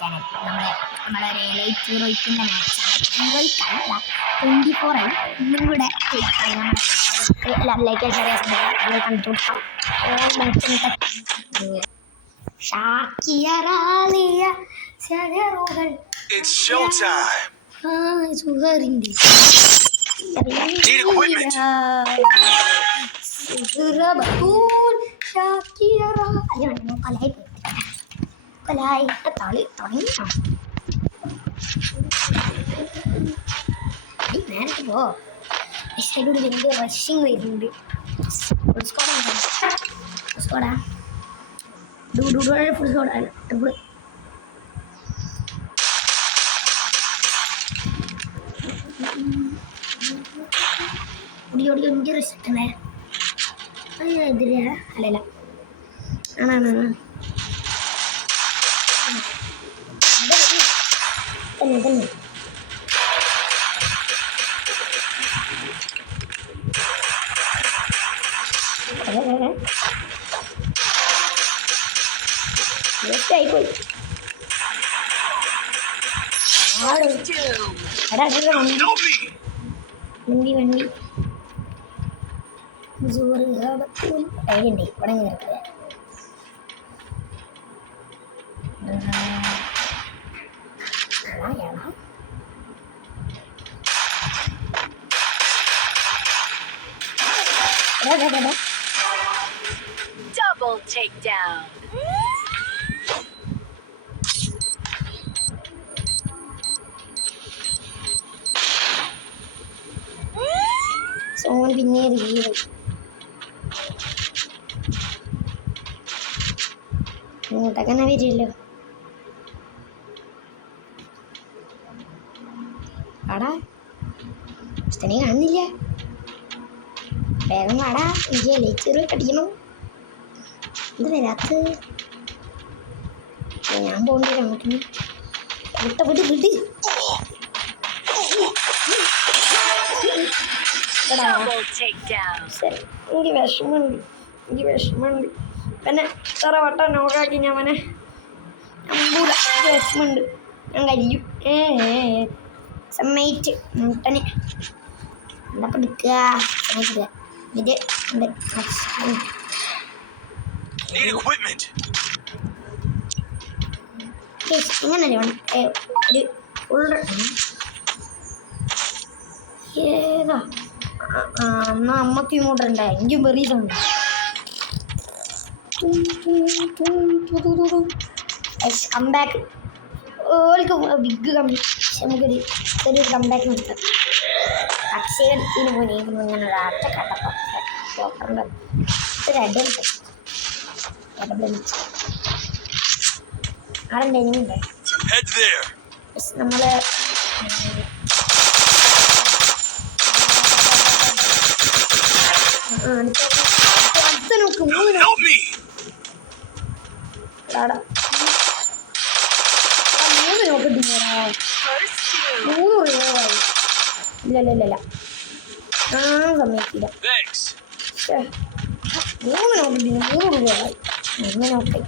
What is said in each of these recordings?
Channel നമ്മളൊരു light ഹീറോയ്ക്കിൻ്റെ മാച്ചാണ്. ഹീറോയ്ക്കല്ല 24 ആയി ഇന്നും കൂടെ ലൈക്ക് ചെറിയ കണ്ടു കൊടുക്കാം. ഷാക്കിയറാലിയ ശരറുകൾ സുഹറിൻ്റെ കലായിട്ട് തളി തുടങ്ങി നേരത്തെ പോ സൈഡിലൂടെ വലിയ റഷിങ് വരുന്നുണ്ട്. Full Skoda full Skoda double ഓടി എനിക്ക് റെസ്റ്റല്ലേ എതിരെ അല്ലല്ല ആണാണ് തന്നെ തന്നെ ആയിപ്പോയി വണ്ടി വണ്ടി ടൈലുണ്ട് ഇവിടെ കിടക്കുക. Double takedown. സോൺ പിന്നെ റിവ്യൂ ഇങ്ങോട്ടൊക്കെ തന്നെ വരില്ലോ. വാടാ സ്ഥലം കാണുന്നില്ല. വേഗം വാടാ, എനിക്ക് ലൈച്ചറ് കടിക്കണം. ഇത് വരാത്ത ഞാൻ പോകേണ്ടി വരും അങ്ങോട്ട്. വിട്ട വിട് വിട് ശരി. എനിക്ക് വിഷമമുണ്ട് പിന്നെ ഇത്ര വട്ടം നോക്കാക്കി ഞാൻ അവനെ അമ്പൂല. എനിക്ക് വിഷമമുണ്ട്, ഞാൻ കരിയും. സമ്മതിച്ച് മുട്ടനെ എന്താ എടുക്കുക ഇത് ഇങ്ങനല്ലേ ഒരു ഫുൾ ഏതാ എന്നാ അമ്മക്ക് ഇങ്ങോട്ട് ഉണ്ടായി. എനിക്ക് ബെറീസുണ്ട്. കംബാക്ക് ഓൾക്ക് ബിഗ് നമുക്കൊരു ചെറിയൊരു കംബാക്ക് കിട്ടും. അക്ഷയത്തിന് പോയി ഇങ്ങനെ ഒരാറ്റ കട്ടപ്പം ഡോക്ടറിൻ്റെ ഒരു അഡ്വൻസ് ആളുണ്ടായിരുന്നുണ്ട്. നമ്മള് അടുത്ത നോക്ക് മൂന്ന് നോക്കിട്ടില്ല. 3 രൂപയായി. ഇല്ല ആ സമയത്തില്ല. 3 നോക്കിട്ടില്ല. 3 രൂപയായി. അങ്ങനെ നോക്കി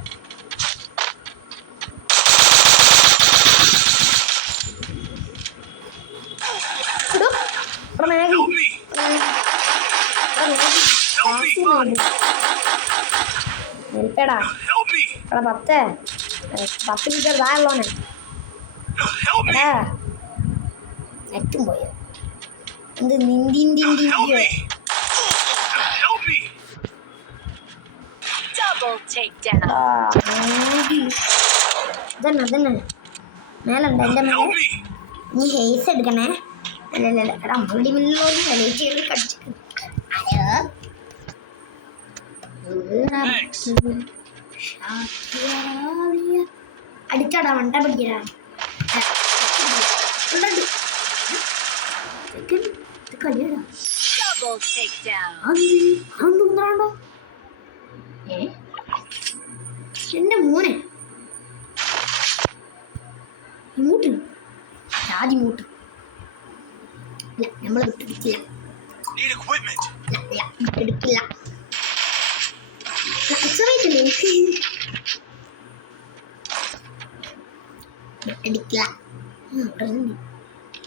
നിൽക്കടാ. എടാ 10 മീറ്റർ താഴെയുള്ളോനെ നെറ്റും പോയോ എന്ത് നിന്തിയോ. അതന്നെ മേലുണ്ട് എൻ്റെ മേലെ. നീ ഹെയ്സ് എടുക്കണേ. അല്ലല്ല എടാ മുള്ളി മുന്നോട്ട് വെലയിച്ച് കടിച്ചിട്ട് അടിച്ചാടാ വണ്ട പിടിക്കടാ. കളിയാടാ അതൊന്നാണ്ടോ എന്റെ മോനെ മൂട്ട് ജാതി മൂട്ട്. ഇല്ല നമ്മൾ വിട്ടെടുക്കില്ല. അടിക്കുക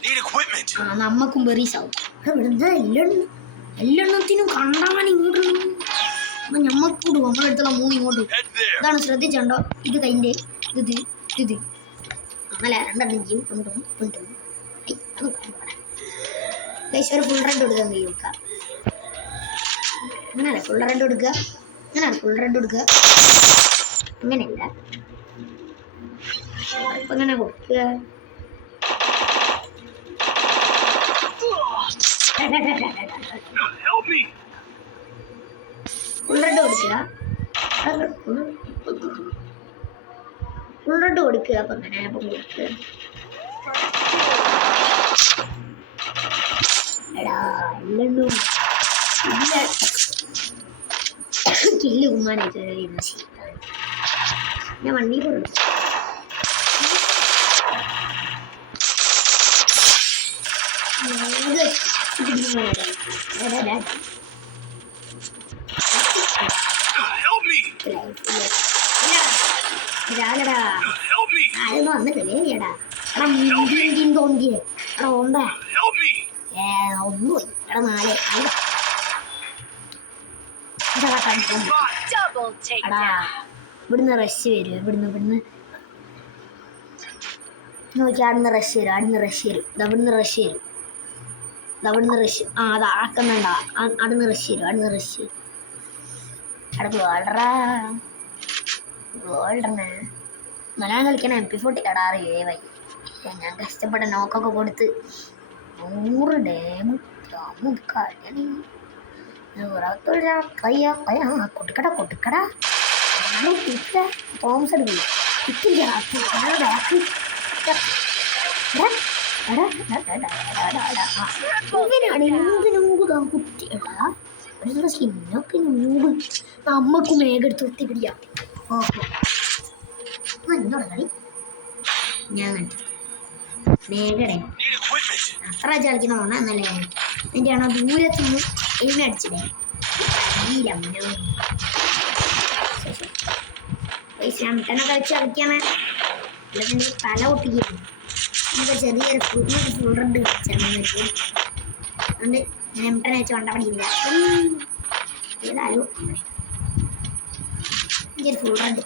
Need equipment. ആ നമ്മക്കും ബെറീസ് ആവും വെറുതെ എല്ലെണ്ണത്തിനും കണ്ടാൻ ഇങ്ങോട്ട് അപ്പം ഞമ്മക്ക് വിടും നമ്മുടെ അടുത്തുള്ള 3 ഇങ്ങോട്ട് Head there. ഇതാണ് ശ്രദ്ധിച്ചുണ്ടോ ഇത് കൈൻ്റെ ഇത് അങ്ങനെ 2 ചെയ്യും കൊണ്ടും ഒരു ഫുൾ റെഡ് കൊടുക്കാൻ കഴിയും അങ്ങനെയല്ല ഫുൾ റെഡ് കൊടുക്കുക അങ്ങനെയല്ല ഇപ്പം ഇങ്ങനെ കൊടുക്കുക Help me. ഫുൾ റെഡ് കൊടുക്കുക അപ്പം അങ്ങനെ അപ്പം കൊടുക്കുക എടാ എല്ലാം കില്ല് കുമ്മാനായിട്ട് ഞാൻ വണ്ടി പോയി Help me. രാലടാ Help me. ആരും വന്നിട്ടില്ലേ എടാ എടാ മുന്തിയും തോന്നിയേ എടാ ഓണ്ടാ Help me. ഒന്നും എടാ 4 Double എടാ takedown. ഇവിടുന്ന് റഷ് വരും ഇവിടുന്ന് നോക്കി അവിടുന്ന് റഷ് വരും ഇവിടുന്ന് റഷ് ആ അത് ആക്കുന്നുണ്ടാ അവിടുന്ന് റഷ് വരും അവിടെ ഗോൾഡറിന് മലയാളം കളിക്കാൻ MP40 കടാറ് 7 വൈ ഞാൻ കഷ്ടപ്പെട്ട നോക്കൊക്കെ കൊടുത്ത് 100 ഡേമും കളി കൊട്ടിക്കട തോമസ് എടുക്കില്ല ഇവനാണ് എന്തിനൂമ്പ് കുത്തിയടാ ഒരു സ്കിന്നൊക്കെ നൂമ്പ് നമ്മക്കും മേഘെടുത്ത് കുത്തി പിടിക്കാം എന്നോട് കളി ഞാൻ മേഘടെ Need equipment. അത്ര കളിക്കുന്ന പോണ എന്നല്ലേ എൻ്റെ ആണോ ദൂരത്തുനിന്ന് എന്നെ അടിച്ചില്ലേ ശമിട്ടനൊക്കെ വെച്ച് കളിക്കാണ് അല്ലെങ്കിൽ തല പൊട്ടിക്കുന്നു നമുക്ക് ചെറിയൊരു ഫുൾ റെഡ് കളിച്ചു അതുകൊണ്ട് ഞാൻ എംട്ടനെ വെച്ച് കൊണ്ടപടിയില്ല ഏതായാലും എനിക്കൊരു ഫുൾ റെഡ്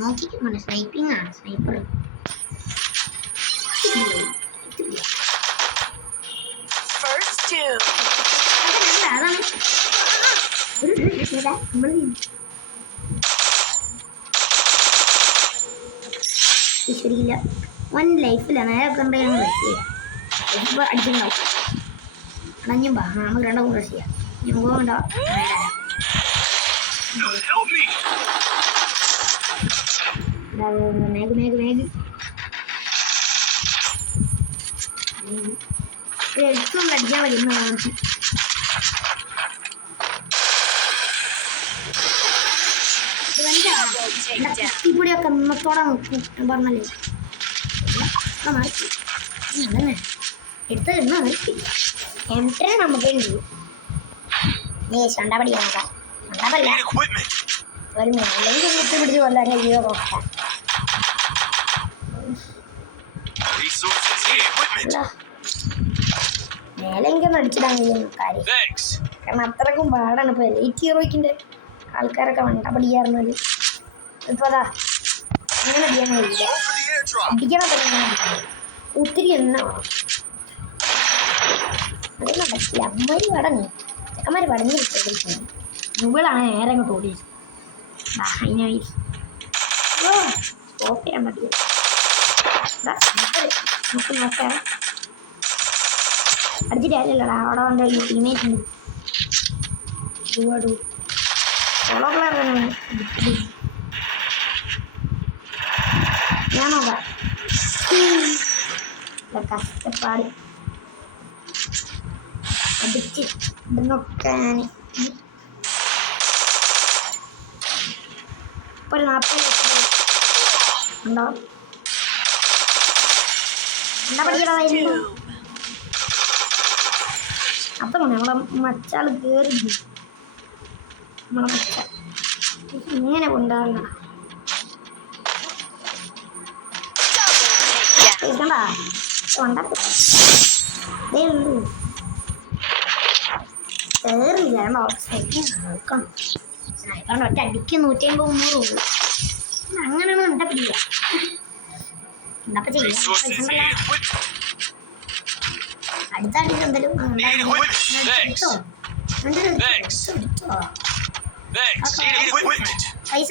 നോക്കിക്കുമോ സ്നൈപ്പിംഗ് ആണ് സ്നൈപ്പർ First two. അതാണ് നമ്മൾ ശരിയില്ല 1 ലൈഫില്ല നേരെ കണ്ട ഞാൻ ഇപ്പൊ അടിച്ചിട്ടുണ്ടാവും അടഞ്ഞും നമുക്ക് 2 കൂടെ ചെയ്യാം ഞാൻ പോകണ്ടോ Help me. മേഘ് എടുത്തുകൊണ്ട് അടിക്കാൻ പറ്റുന്ന Double takedown. കുട്ടിപ്പൊടിയൊക്കെ ഇന്നത്തോടെ നോക്കും ഞാൻ പറഞ്ഞല്ലേ മറിച്ച് അതന്നെ എടുത്ത് ഇന്ന് നിർത്തില്ല എംട്ടനെ നമുക്ക് ചെയ്യും നീ ചണ്ടപടി നോക്കാം ചണ്ടപ്പല്ല Need equipment. ഒരു മേലേക്ക് കുത്തി പിടിച്ച് കൊല്ലാൻ കഴിയുക നോക്കാം Resources. Need equipment. മേലെങ്കിലും അടിച്ചിടാൻ കഴിയുന്ന കാര്യം Thanks. കാരണം അത്രക്കും പാടാണ് ഇപ്പോൾ എലൈറ്റ് ഹീറോയ്ക്കിൻ്റെ ആൾക്കാരൊക്കെ വണ്ട പഠിക്കാറുള്ളത് ഇപ്പോൾ അതാ അങ്ങനെ അടിക്കാൻ കഴിയില്ല Go for the airdrop. അടിക്കണം തന്നെ ഒത്തിരി എണ്ണ അതൊന്നും പറ്റില്ല അമ്മമാർ പടഞ്ഞു ചെക്കന്മാർ പടഞ്ഞു കിട്ടും മുകളാണ് നേരെ അങ്ങോട്ട് ഓടിയത് അതിനായി ഓ സ്റ്റോപ്പ് ചെയ്യാൻ പറ്റില്ല നമുക്ക് നോക്കാം അടിച്ചിട്ടല്ലടാ അവിടെ വന്ന ഒരു ടീമേറ്റ് ഉണ്ട് ഒരുപാട് സോളോ പ്ലെയർ തന്നെ ഞാൻ നോക്കാം കഷ്ടപ്പാട് അടിച്ച് ഇടുന്നൊക്കാൻ ഇപ്പോൾ ഒരു 40 ഉണ്ടോ എന്താ പഠിക്കണ ശബ്ദം വന്നു നമ്മളെ മച്ചാൾ കയറി നമ്മളെ മച്ച ഇങ്ങനെ കൊണ്ടാവില്ല കേൾക്കണ്ട കേറില്ല നോക്കണം സ്നൈപ്പറിന്റെ ഒറ്റ അടിക്ക് 150-300 ഉള്ളു അങ്ങനെയാണ് എന്താ പിടിക്കുക എന്താ Resources ചെയ്യാം and equipment. അടുത്ത അടിക്ക് എന്തെങ്കിലും Thanks. Need equipment. പൈസ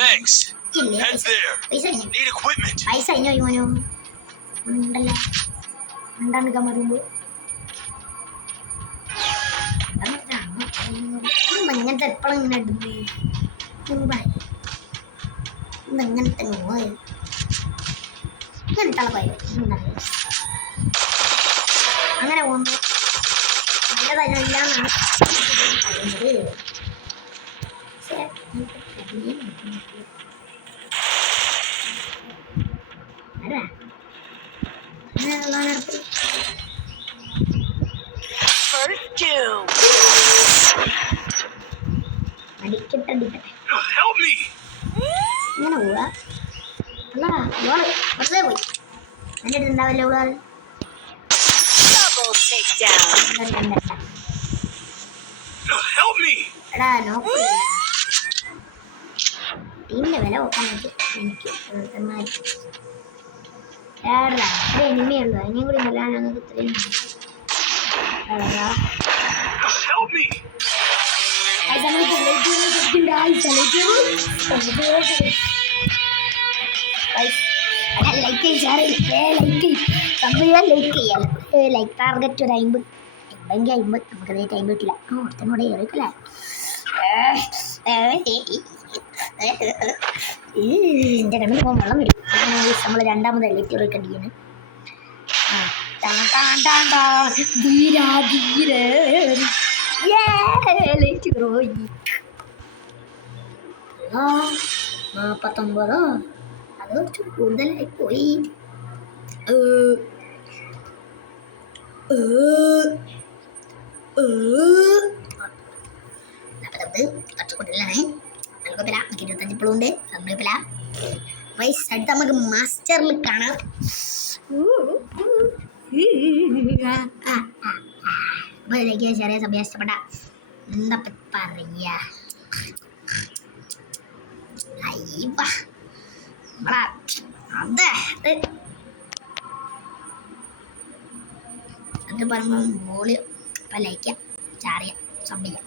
Thanks. ഇല്ലേ Head there. പൈസ Need equipment. പൈസ കഴിഞ്ഞോ മോനോ ഉണ്ടല്ലേ ഉണ്ടാക്കാൻ വരുമ്പോ ഇങ്ങനത്തെ എപ്പോഴും ഇങ്ങനെ ഇങ്ങനത്തെ ഇങ്ങനത്തെ അങ്ങനെ പോകുമ്പോ നല്ലതല്ലാന്നാണ് First doom. അടിക്കട്ടെ Help me. ഇങ്ങനെ പോവാ അല്ല ഇവള് വെറുതെ പോയി എൻ്റെ അടുത്ത് ഉണ്ടാവില്ല ഇവള് Double takedown. Help me. എടാ നോക്കില്ല ടീമിന്റെ വില നോക്കാൻ പറ്റും എനിക്ക് ഏടാ ഒരു എനിമയുള്ളൂ അതിനെയും കൂടി കൊല്ലാൻ ഞങ്ങൾക്ക് ഇത്രയും Help me. ലൈക്ക് ടാർഗറ്റ് ഒരു 50 നമുക്ക് റേറ്റ് 50 കിട്ടില്ല ഒറ്റനോടെ കയറിക്കല്ലേ എൻ്റെ കണ്ണിൽ പോകാൻ വെള്ളം വരും നമ്മൾ രണ്ടാമത് ലൈറ്റ് കണ്ടിരിക്കുന്നത് ലൈറ്റ് റോയി 49 അത് കുറച്ച് കൂടുതലായി പോയി കുറച്ച് കൂടുതലാണ് കുഴപ്പമില്ല നമുക്ക് 25 ഇപ്പോഴും ഉണ്ട് അത് കുഴപ്പമില്ല വൈസ് അടുത്ത് നമുക്ക് മാസ്റ്ററിൽ കാണാം അപ്പോൾ ഇതിലേക്ക് ചെറിയ സമയം ഇഷ്ടപ്പെട്ട എന്താ പറയാ അയ്യപ്പ അത് പറയുമ്പോൾ മോള് അപ്പം ലൈക്കാം ചാറിയാം സബ് ചെയ്യാം